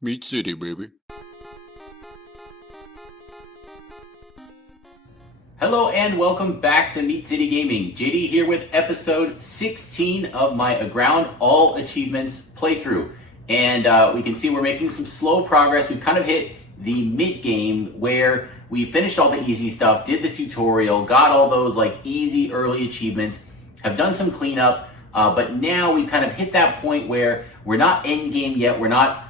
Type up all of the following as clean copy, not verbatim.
Meat City, baby. Hello and welcome back to Meat City Gaming. JD here with episode 16 of my Aground All Achievements playthrough. And we can see we're making some slow progress. We've kind of hit the mid-game where we finished all the easy stuff, did the tutorial, got all those like easy early achievements, have done some cleanup, but now we've kind of hit that point where we're not end game yet. We're not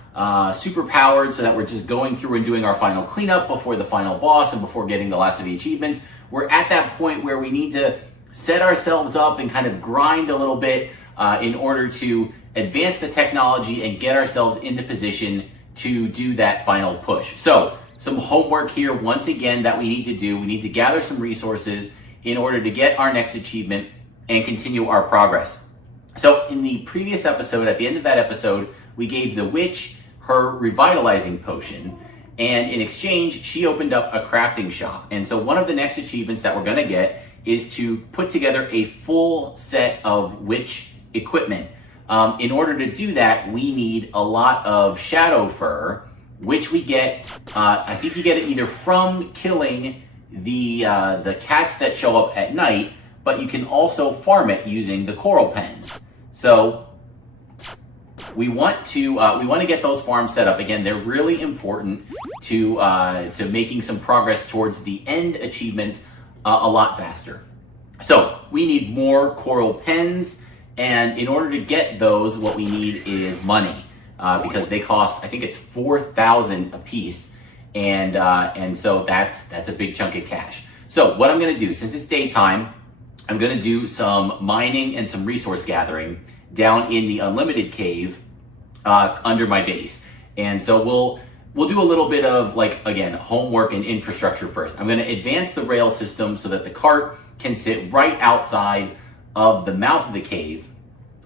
super powered so that we're just going through and doing our final cleanup before the final boss and before getting the last of the achievements. We're at that point where we need to set ourselves up and kind of grind a little bit in order to advance the technology and get ourselves into position to do that final push. So some homework here once again that we need to do. We need to gather some resources in order to get our next achievement and continue our progress. So in the previous episode, at the end of that episode, we gave the witch her revitalizing potion, and in exchange, she opened up a crafting shop. And so one of the next achievements that we're gonna get is to put together a full set of witch equipment. In order to do that, we need a lot of shadow fur, which we get, I think you get it either from killing the cats that show up at night, but you can also farm it using the coral pens. So we want to get those farms set up. Again, they're really important to making some progress towards the end achievements a lot faster. So we need more coral pens, and in order to get those, what we need is money because they cost, I think it's 4,000 a piece, and so that's a big chunk of cash. So what I'm going to do, since it's daytime, I'm going to do some mining and some resource gathering down in the unlimited cave under my base. And so we'll do a little bit of, like, again, homework and infrastructure first. I'm going to advance the rail system so that the cart can sit right outside of the mouth of the cave,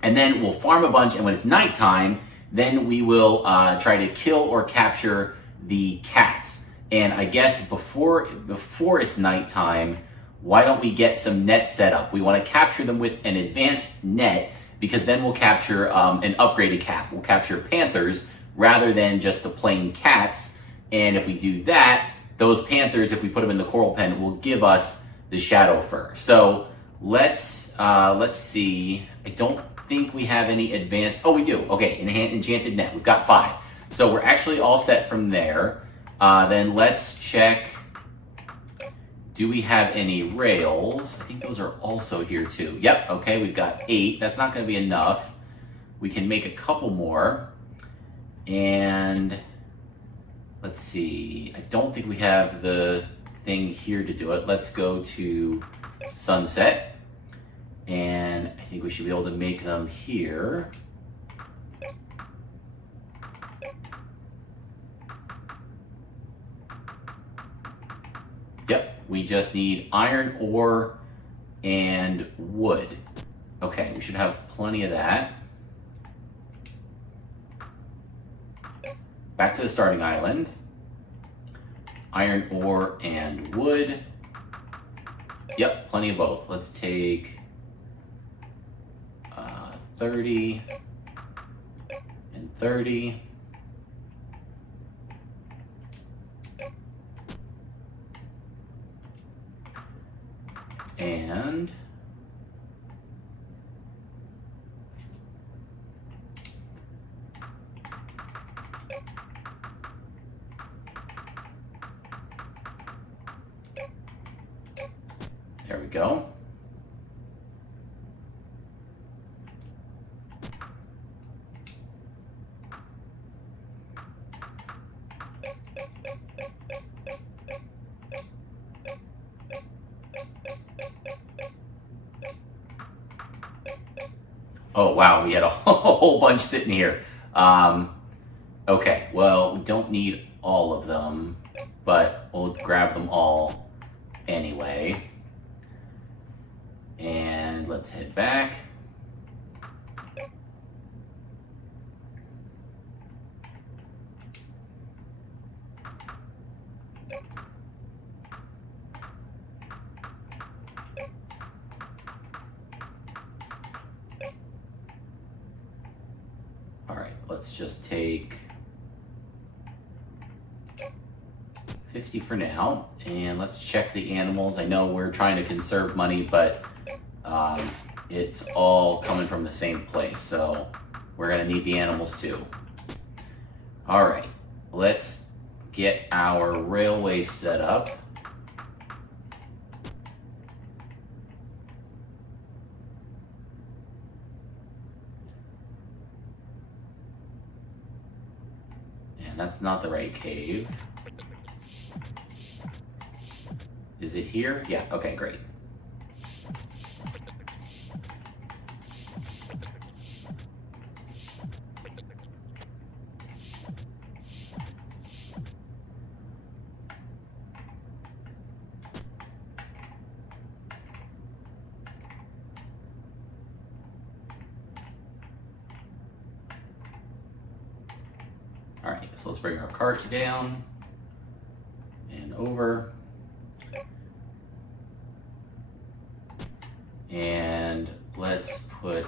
and then we'll farm a bunch, and when it's nighttime, then we will try to kill or capture the cats. And I guess before it's nighttime, why don't we get some nets set up? We want to capture them with an advanced net, because then we'll capture an upgraded cat. We'll capture Panthers rather than just the plain cats. And if we do that, those Panthers, if we put them in the coral pen, will give us the shadow fur. So let's see. I don't think we have any advanced. Oh, we do. Okay, enchanted net. We've got 5. So we're actually all set from there. Then let's check. Do we have any rails? I think those are also here too. Yep, okay, we've got 8. That's not gonna be enough. We can make a couple more. And let's see, I don't think we have the thing here to do it. Let's go to sunset. And I think we should be able to make them here. Yep, we just need iron ore and wood. Okay, we should have plenty of that. Back to the starting island. Iron ore and wood. Yep, plenty of both. Let's take 30 and 30. And there we go. Oh, wow, we had a whole bunch sitting here. Okay, well, we don't need all of them, but we'll grab them all anyway. And let's head back. All right, let's just take 50 for now. And let's check the animals. I know we're trying to conserve money, but it's all coming from the same place. So we're gonna need the animals too. All right, let's get our railway set up. And that's not the right cave. Is it here? Yeah, okay, great. All right, so let's bring our cart down and over. And let's put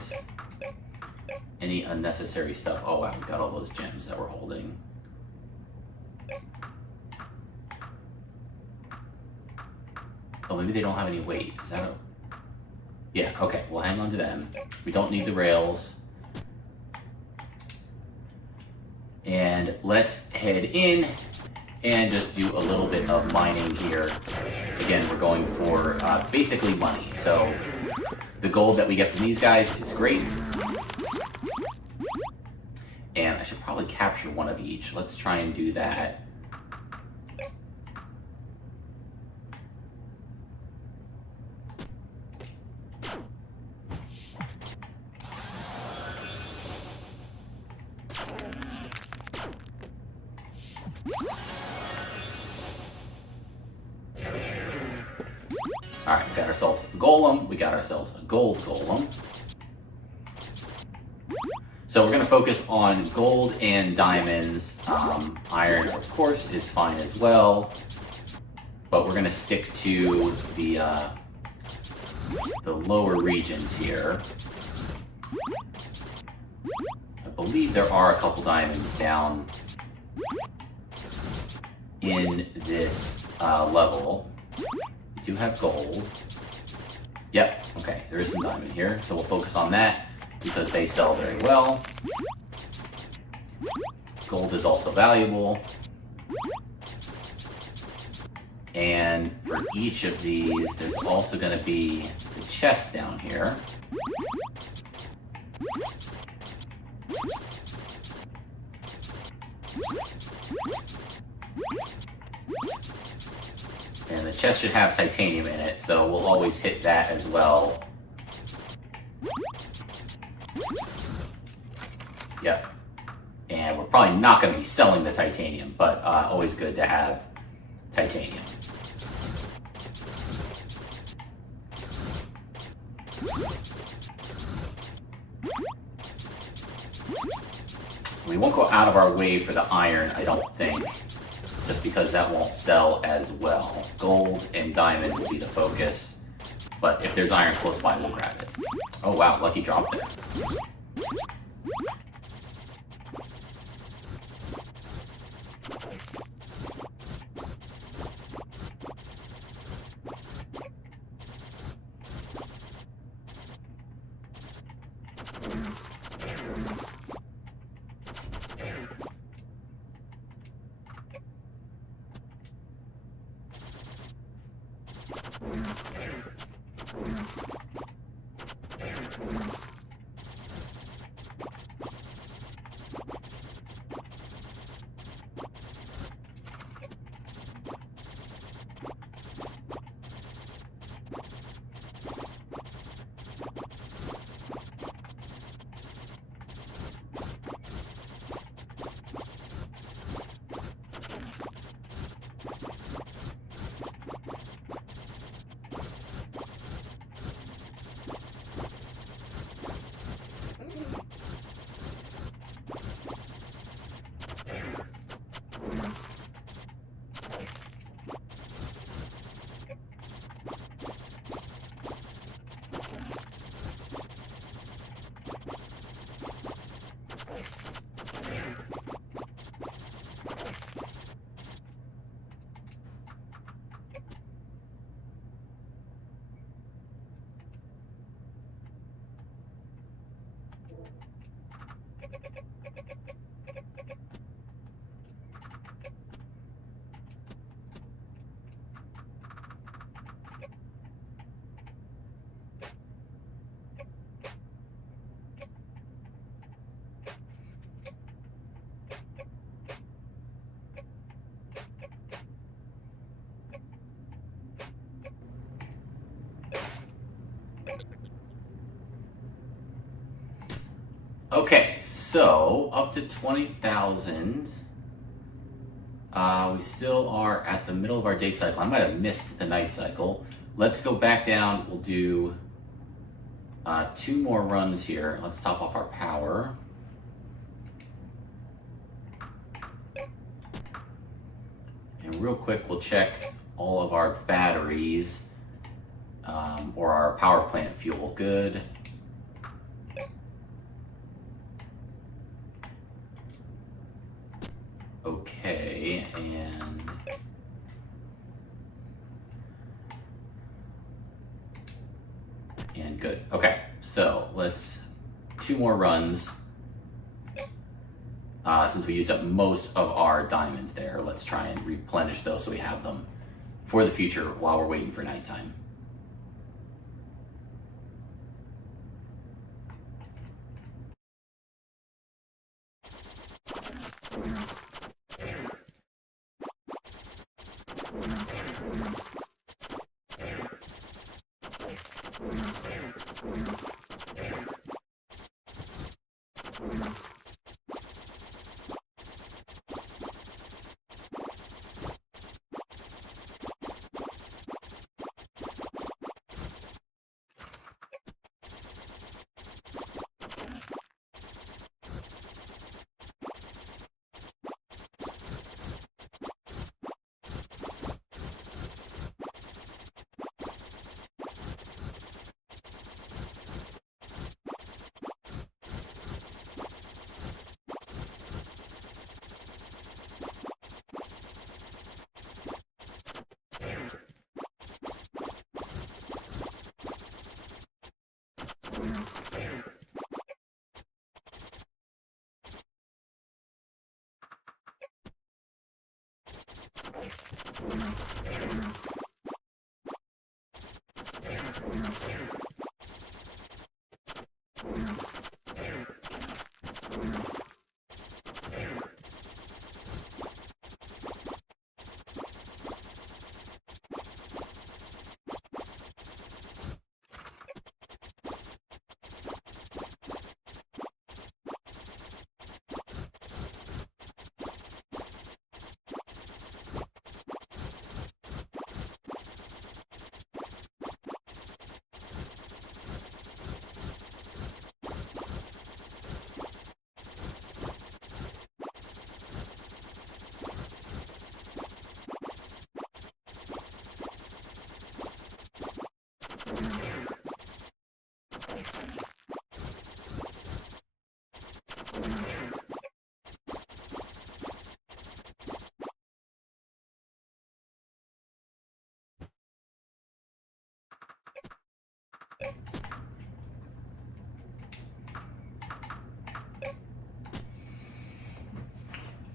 any unnecessary stuff. Oh wow, we got all those gems that we're holding. Oh, maybe they don't have any weight. Is that a... Yeah, okay, we'll hang on to them. We don't need the rails. And let's head in and just do a little bit of mining here. Again, we're going for basically money. So the gold that we get from these guys is great. And I should probably capture one of each. Let's try and do that. All right, we got ourselves a golem. We got ourselves a gold golem. So we're gonna focus on gold and diamonds. Iron, of course, is fine as well. But we're gonna stick to the lower regions here. I believe there are a couple diamonds down in this level. We do have gold. Yep, okay, there is some diamond here, so we'll focus on that because they sell very well. Gold is also valuable. And for each of these, there's also going to be the chest down here. And the chest should have titanium in it, so we'll always hit that as well. Yep. And we're probably not going to be selling the titanium, but always good to have titanium. We won't go out of our way for the iron, I don't think, just because that won't sell as well. Gold and diamond will be the focus, but if there's iron close by, we'll grab it. Oh wow, lucky drop there. Okay, so up to 20,000. We still are at the middle of our day cycle. I might have missed the night cycle. Let's go back down. We'll do 2 more runs here. Let's top off our power. And real quick, we'll check all of our batteries or our power plant fuel. Good. Okay, and good. Okay, so let's 2 more runs. Since we used up most of our diamonds there, let's try and replenish those so we have them for the future while we're waiting for nighttime.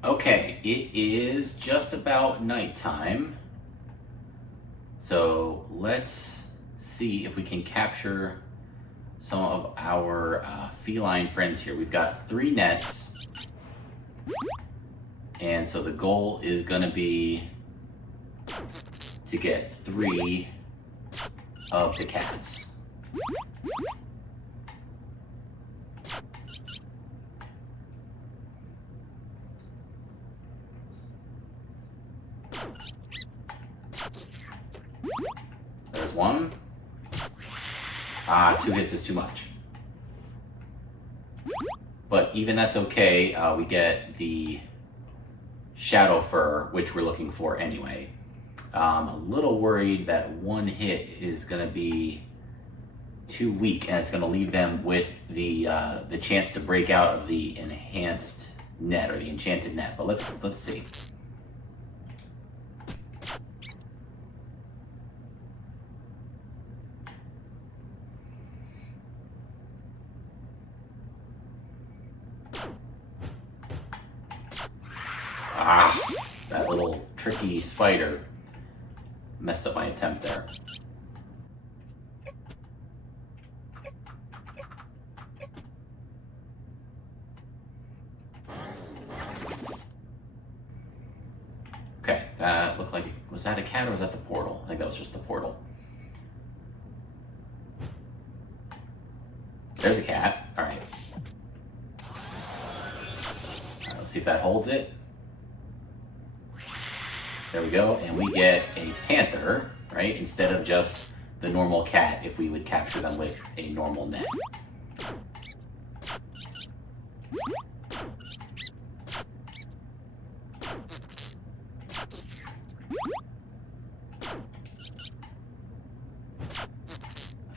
Okay, it is just about nighttime. So let's see if we can capture some of our feline friends here. We've got 3 nets. And so the goal is gonna be to get 3 of the cats. There's 1. 2 hits is too much. But even that's okay. We get the shadow fur, which we're looking for anyway. A little worried that 1 hit is going to be too weak, and it's going to leave them with the chance to break out of the enhanced net or the enchanted net. But let's see. That little tricky spider messed up my attempt there. Okay, that looked like, was that a cat or was that the portal? I think that was just the portal. There's a cat, all right. that holds it. There we go, and we get a panther, right? Instead of just the normal cat if we would capture them with a normal net.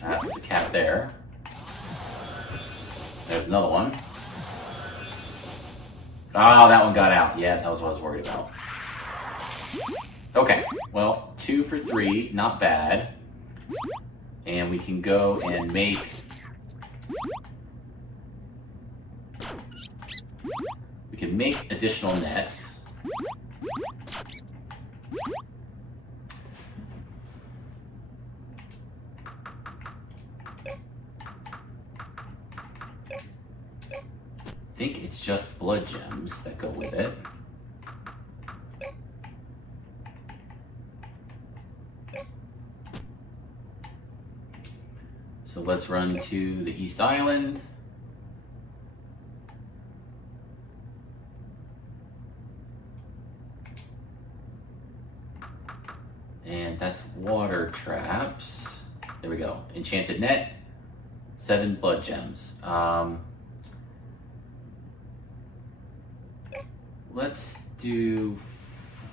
There's a cat there. There's another one. Oh, that one got out. Yeah, that was what I was worried about. Okay, well, 2 for 3, not bad. And we can go and make... We can make additional nets. I think it's just blood gems that go with it. So let's run to the East Island. And that's water traps. There we go. Enchanted net, 7 blood gems. Let's do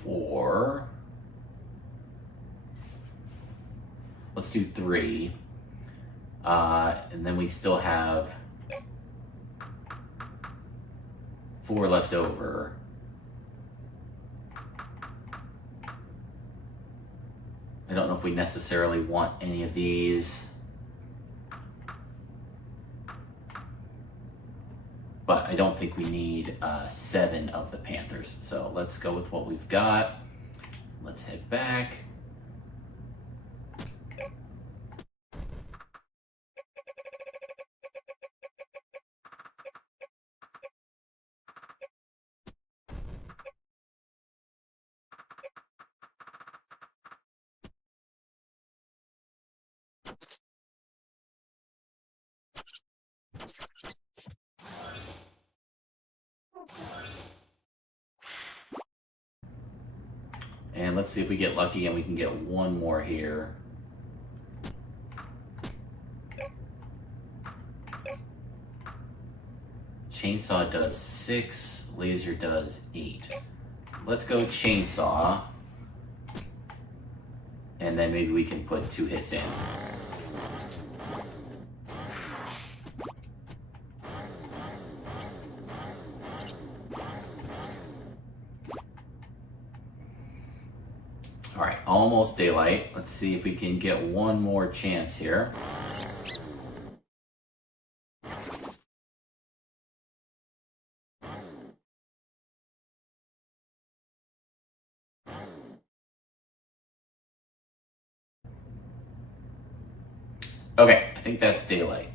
4. Let's do 3. And then we still have 4 left over. I don't know if we necessarily want any of these. But I don't think we need 7 of the Panthers. So let's go with what we've got. Let's head back. And let's see if we get lucky and we can get 1 more here. Chainsaw does 6, laser does 8. Let's go chainsaw. And then maybe we can put 2 hits in. All right, almost daylight. Let's see if we can get 1 more chance here. Okay, I think that's daylight.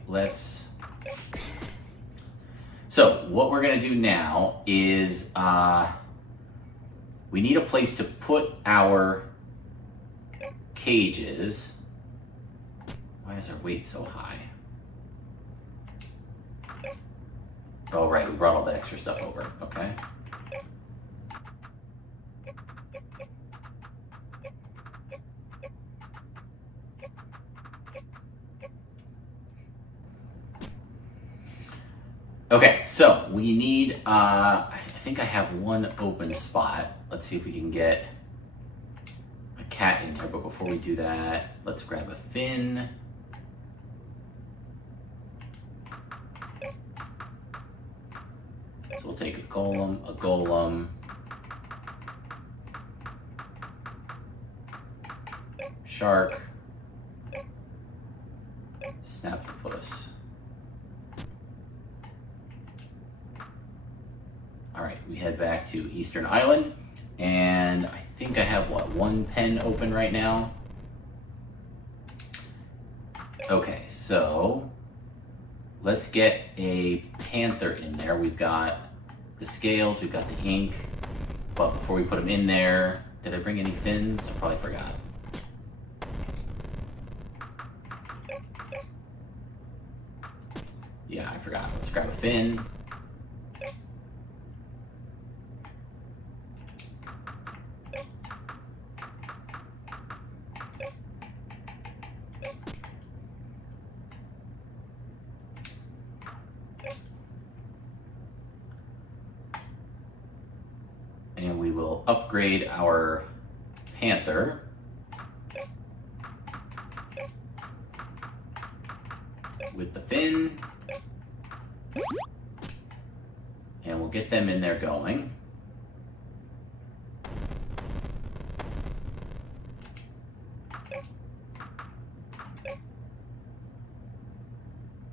So what we're gonna do now is we need a place to put our cages. Why is our weight so high? Oh, right, we brought all that extra stuff over. Okay. Okay, so we need, I think I have 1 open spot. Let's see if we can get a cat in here, but before we do that, let's grab a fin. So we'll take a golem, shark, snaptopus. All right, we head back to Eastern Island, and I think I have, what, 1 pen open right now? Okay, so let's get a panther in there. We've got the scales, we've got the ink, but before we put them in there, did I bring any fins? I probably forgot. Yeah, I forgot. Let's grab a fin. we'll upgrade our Panther. With the fin. And we'll get them in there going.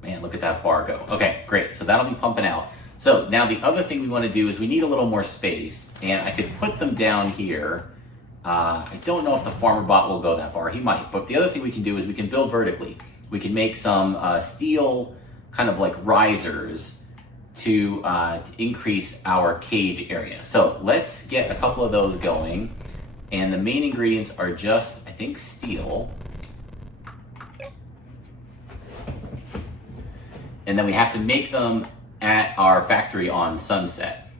Man, look at that bar go. Okay, great. So that'll be pumping out. So now the other thing we want to do is we need a little more space, and I could put them down here. I don't know if the farmer bot will go that far. He might. But the other thing we can do is we can build vertically. We can make some steel kind of like risers to increase our cage area. So let's get a couple of those going. And the main ingredients are just, I think, steel. And then we have to make them at our factory on Sunset.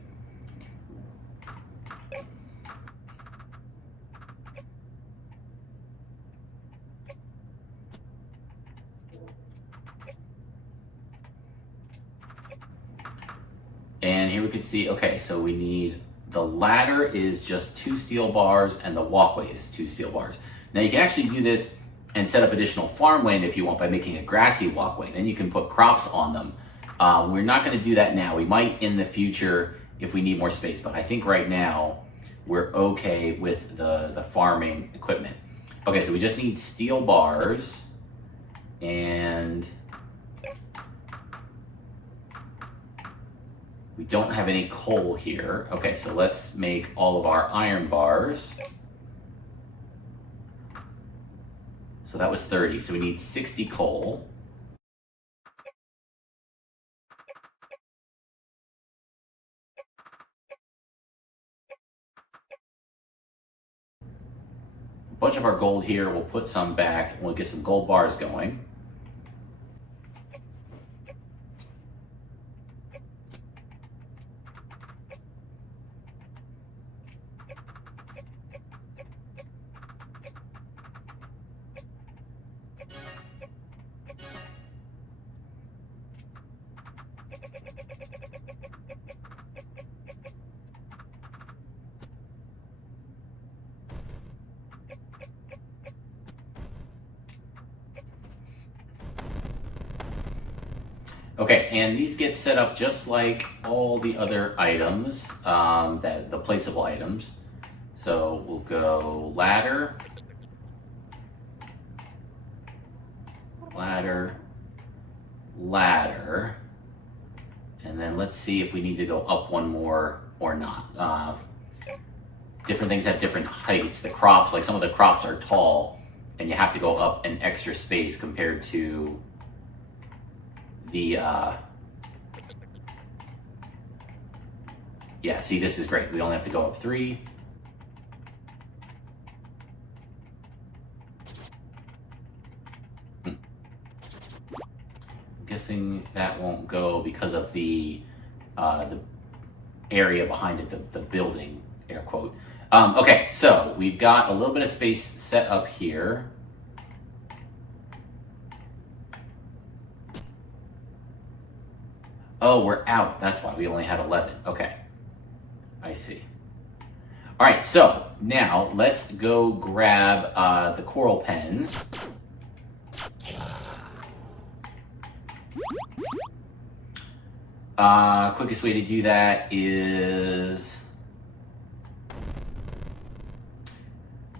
And here we can see, okay, so we need, the ladder is just 2 steel bars and the walkway is 2 steel bars. Now you can actually do this and set up additional farmland if you want by making a grassy walkway. Then you can put crops on them. We're not going to do that now. We might in the future if we need more space, but I think right now we're okay with the farming equipment. Okay, so we just need steel bars and we don't have any coal here. Okay, so let's make all of our iron bars. So that was 30, so we need 60 coal. A bunch of our gold here, we'll put some back and we'll get some gold bars going. Okay, and these get set up just like all the other items, the placeable items. So we'll go ladder, ladder, ladder, and then let's see if we need to go up one more or not. Different things have different heights. The crops, like some of the crops are tall, and you have to go up an extra space compared to the, yeah, see, this is great. We only have to go up 3. I'm guessing that won't go because of the area behind it, the building, air quote. Okay, so we've got a little bit of space set up here. Oh, we're out. That's why we only had 11. Okay, I see. All right, so now let's go grab the coral pens. Quickest way to do that is,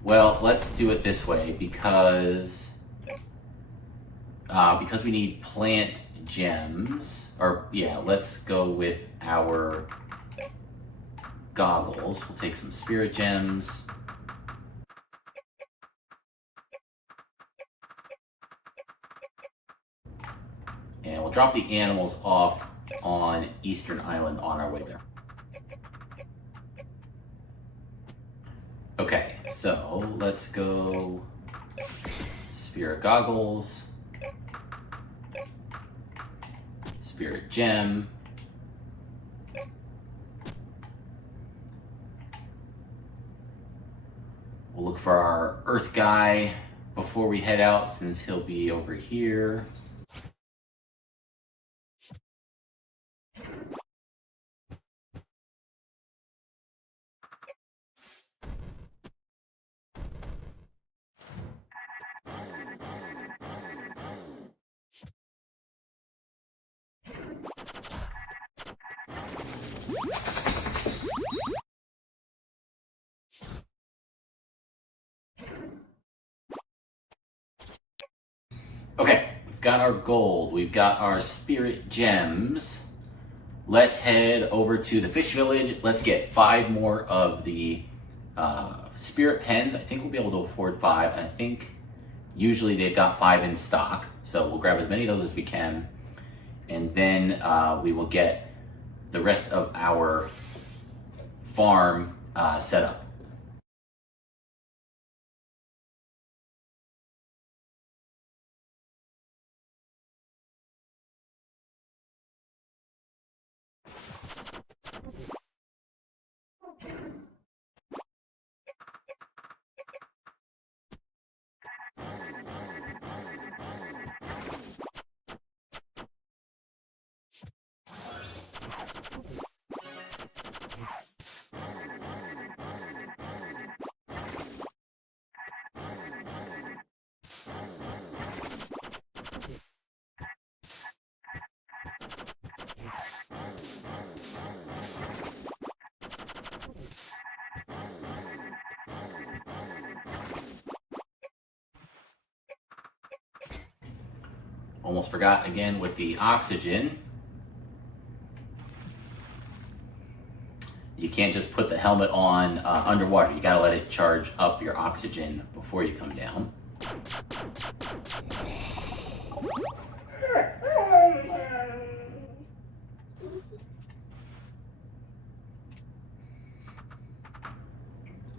well, let's do it this way because we need plant gems, or yeah, let's go with our goggles. We'll take some spirit gems. And we'll drop the animals off on Eastern Island on our way there. Okay, so let's go spirit goggles, spirit gem, we'll look for our earth guy before we head out since he'll be over here. Okay, we've got our gold, we've got our spirit gems. Let's head over to the fish village. Let's get 5 more of the spirit pens. I think we'll be able to afford 5. And I think usually they've got 5 in stock. So we'll grab as many of those as we can. And then we will get the rest of our farm set up. Almost forgot again with the oxygen. You can't just put the helmet on underwater. You gotta let it charge up your oxygen before you come down.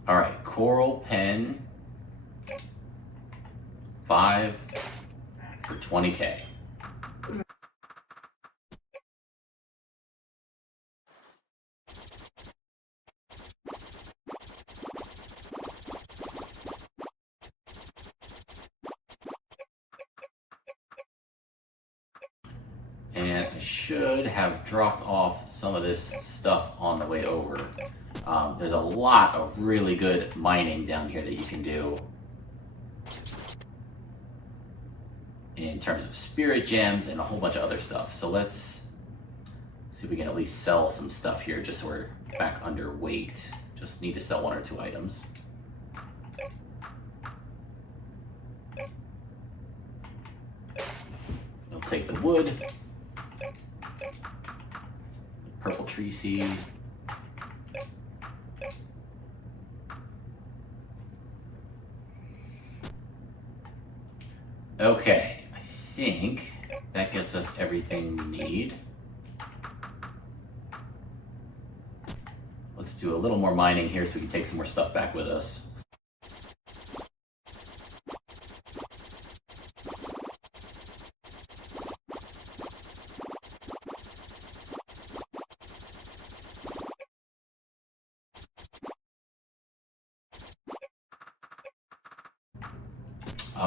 All right, coral pen, 5 for 20K. And I should have dropped off some of this stuff on the way over. There's a lot of really good mining down here that you can do in terms of spirit gems and a whole bunch of other stuff. So let's see if we can at least sell some stuff here just so we're back underweight. Just need to sell 1 or 2 items. We'll take the wood. Purple tree seed. Okay, I think that gets us everything we need. Let's do a little more mining here so we can take some more stuff back with us.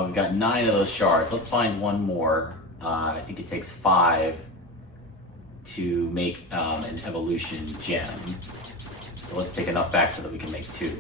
We've got 9 of those shards. Let's find 1 more. I think it takes 5 to make an evolution gem. So let's take enough back so that we can make 2.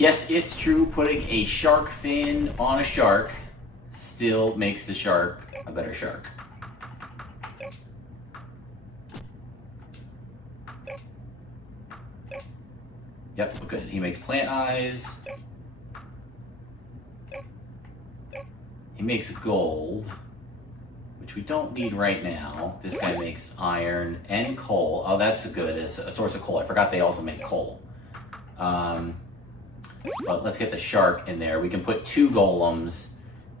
Yes, it's true, putting a shark fin on a shark still makes the shark a better shark. Yep, good. He makes plant eyes. He makes gold, which we don't need right now. This guy makes iron and coal. Oh, that's good. It's a source of coal. I forgot they also make coal. But let's get the shark in there. We can put 2 golems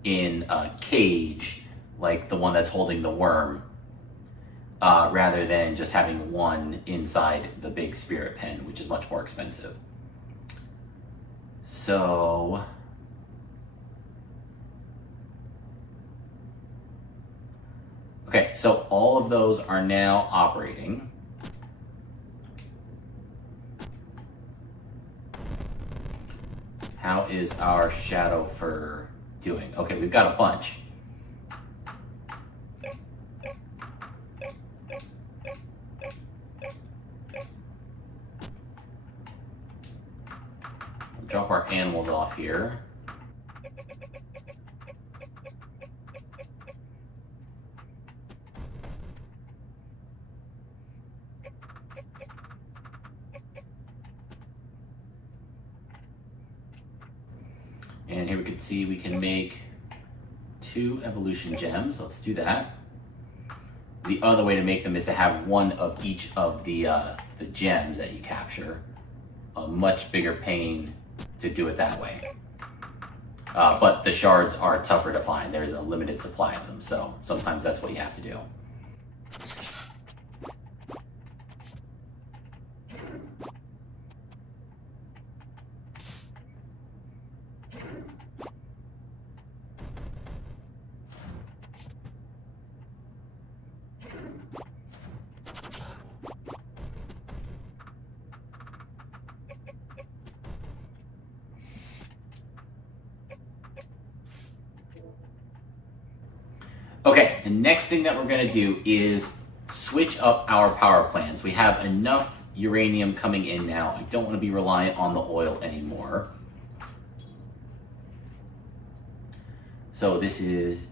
in a cage, like the one that's holding the worm, rather than just having one inside the big spirit pen, which is much more expensive. So okay, so all of those are now operating. How is our shadow fur doing? Okay, we've got a bunch. We'll drop our animals off here. And here we can see we can make 2 evolution gems. Let's do that. The other way to make them is to have 1 of each of the gems that you capture. A much bigger pain to do it that way. But the shards are tougher to find. There's a limited supply of them, so sometimes that's what you have to do. Okay, the next thing that we're going to do is switch up our power plants. We have enough uranium coming in now. I don't want to be reliant on the oil anymore. So this is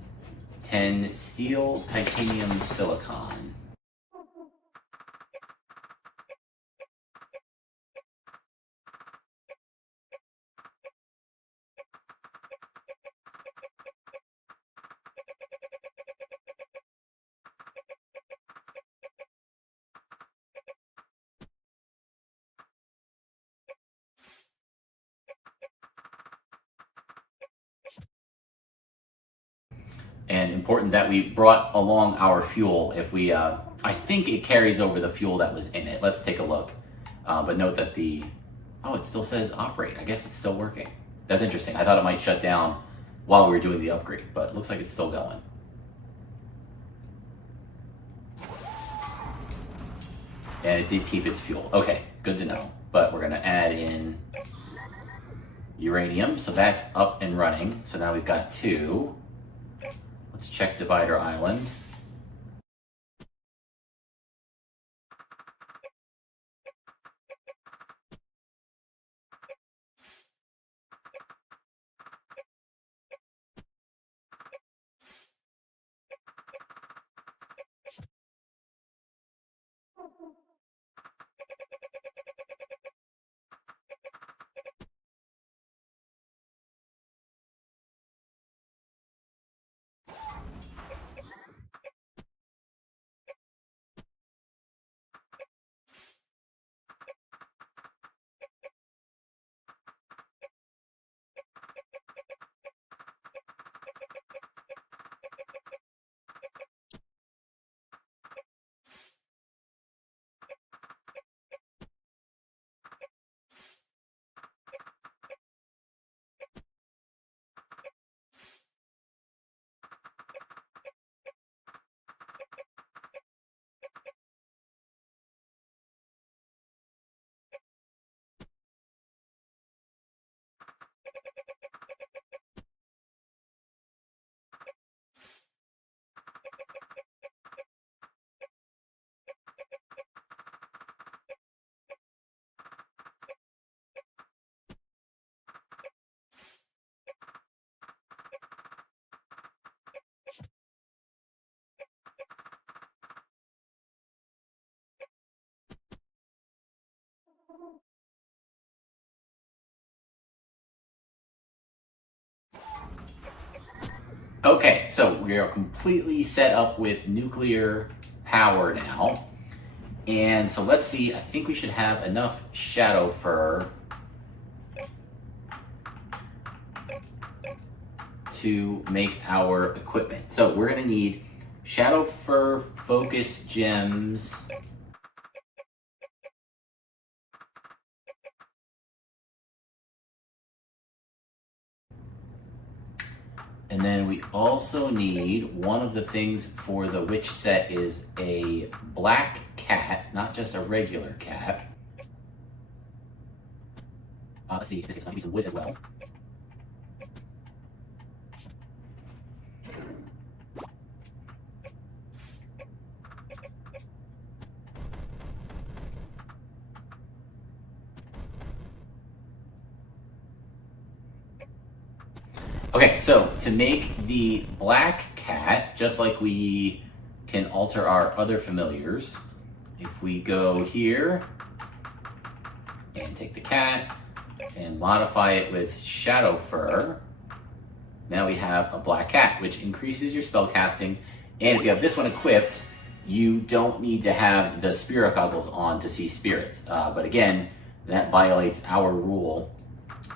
10 steel, titanium, silicon. And important that we brought along our fuel. If we, I think it carries over the fuel that was in it. Let's take a look. But note that oh, it still says operate. I guess it's still working. That's interesting. I thought it might shut down while we were doing the upgrade, but it looks like it's still going. And it did keep its fuel. Okay, good to know. But we're gonna add in uranium, so that's up and running. So now we've got 2. Let's check Divider Island. Okay, so we are completely set up with nuclear power now. And so let's see, I think we should have enough shadow fur to make our equipment. So we're gonna need shadow fur focus gems. And then we also need, one of the things for the witch set is a black cat, not just a regular cat. Let's see, this is some wood as well. Okay, so to make the black cat, just like we can alter our other familiars, if we go here and take the cat and modify it with shadow fur, now we have a black cat, which increases your spell casting. And if you have this one equipped, you don't need to have the spirit goggles on to see spirits. But again, that violates our rule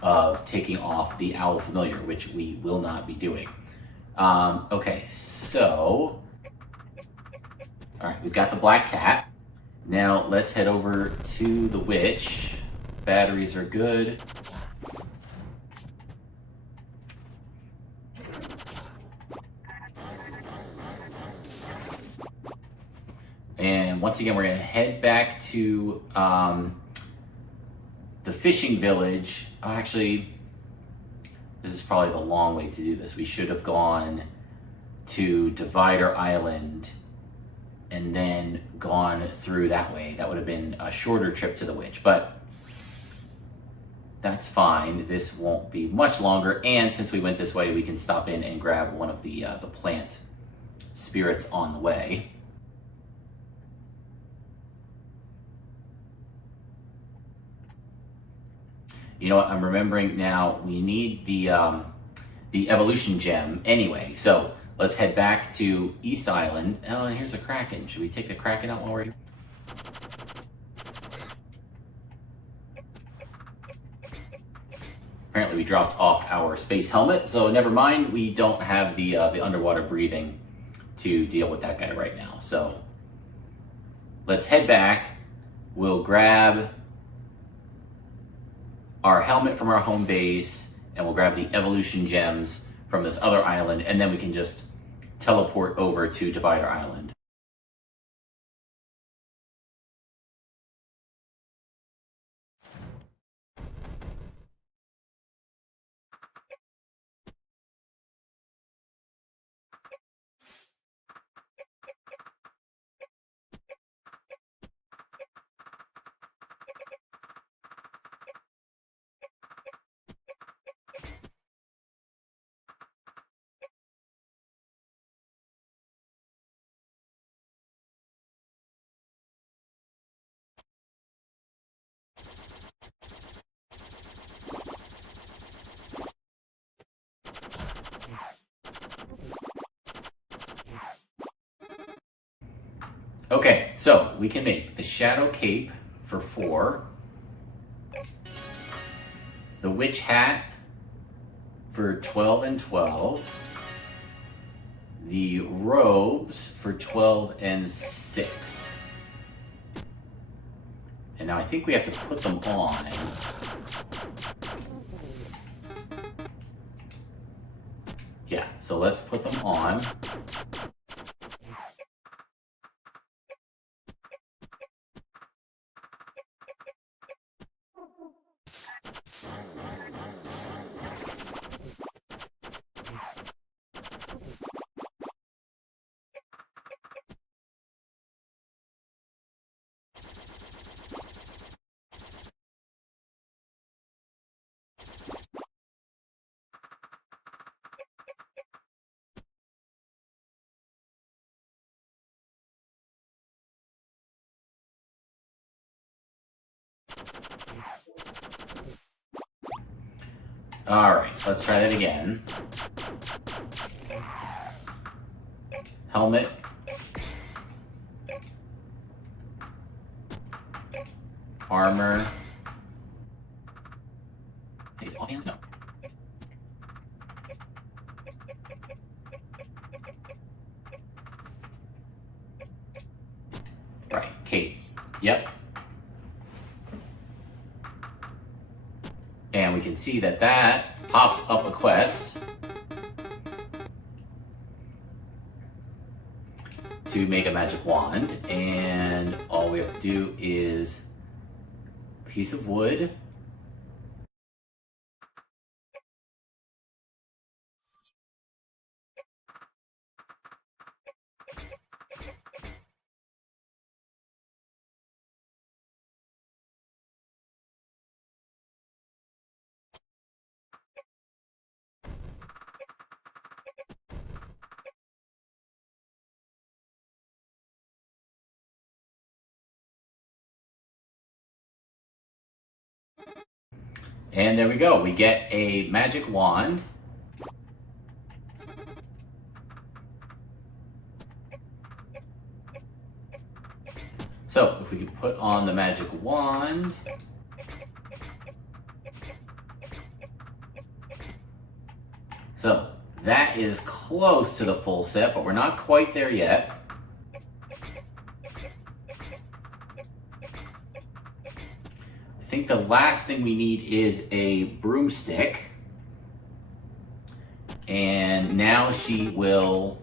of taking off the owl familiar, which we will not be doing. Okay, so, all right, we've got the black cat. Now let's head over to the witch. Batteries are good. And once again, we're gonna head back to the fishing village. Actually, this is probably the long way to do this. We should have gone to Divider Island and then gone through that way. That would have been a shorter trip to the witch, but that's fine. This won't be much longer. And since we went this way, we can stop in and grab one of the plant spirits on the way. You know what, I'm remembering now, we need the evolution gem anyway. So let's head back to East Island. Oh, and here's a Kraken. Should we take the Kraken out while we're here? Apparently we dropped off our space helmet, so never mind. We don't have the underwater breathing to deal with that guy right now. So let's head back. We'll grab our helmet from our home base, and we'll grab the evolution gems from this other island, and then we can just teleport over to Divider Island. Okay, so we can make the Shadow Cape for 4, the Witch Hat for 12 and 12, the robes for 12 and 6. And now I think we have to put them on. Yeah, so let's put them on. All right, let's try that again. helmet, armor. Is it offhand? No. Right, cape. Yep. And we can see that that pops up a quest to make a magic wand, and all we have to do is a piece of wood, and there we go. We get a magic wand. So if we can put on the magic wand, so that is close to the full set, but we're not quite there yet. I think the last thing we need is a broomstick. And now she will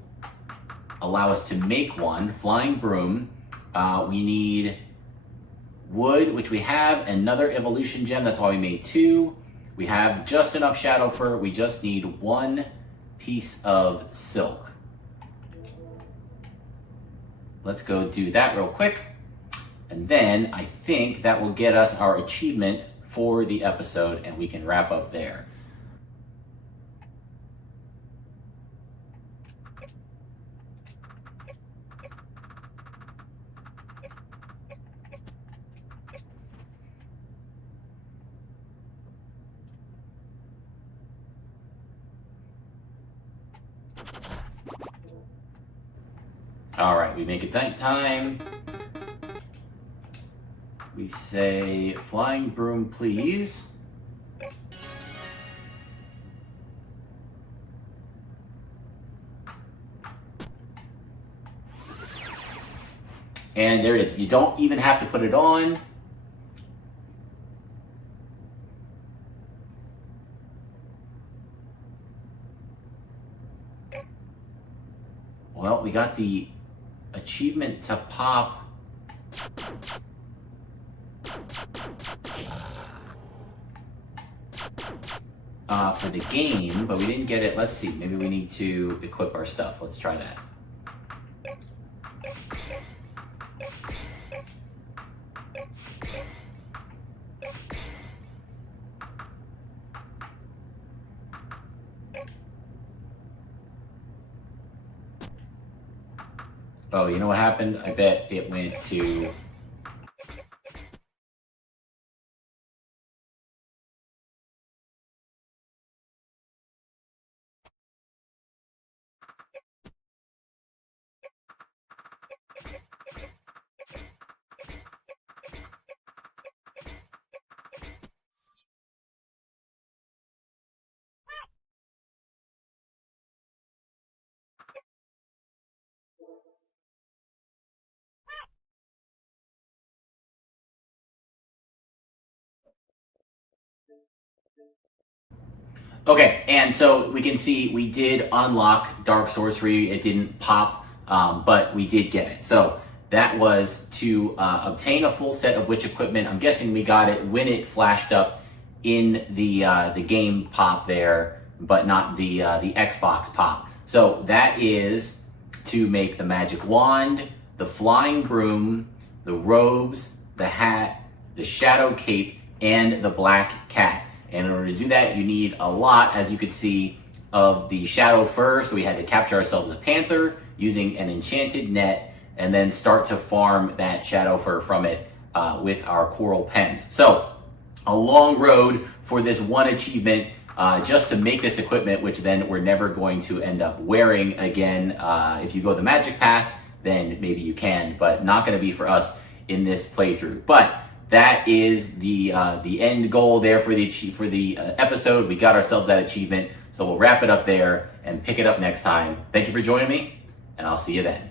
allow us to make one, flying broom. We need wood, which we have, another evolution gem, that's why we made 2. We have just enough shadow fur, we just need 1 piece of silk. Let's go do that real quick. And then I think that will get us our achievement for the episode, and we can wrap up there. All right, we make it nighttime. We say, flying broom, please. And there it is. You don't even have to put it on. Well, we got the achievement to pop for the game, but we didn't get it. Let's see, maybe we need to equip our stuff. Let's try that. Oh, you know what happened? I bet it went to... Okay, and so we can see we did unlock Dark Sorcery. It didn't pop, but we did get it. So that was to obtain a full set of witch equipment. I'm guessing we got it when it flashed up in the game pop there, but not the Xbox pop. So that is to make the magic wand, the flying broom, the robes, the hat, the shadow cape, and the black cat. And in order to do that, you need a lot, as you could see, of the shadow fur. So we had to capture ourselves a panther using an enchanted net, and then start to farm that shadow fur from it with our coral pens. So a long road for this one achievement. just to make this equipment, which then we're never going to end up wearing again. If you go the magic path, then maybe you can, but not going to be for us in this playthrough. But that is the end goal there for the episode. We got ourselves that achievement, so we'll wrap it up there and pick it up next time. Thank you for joining me, and I'll see you then.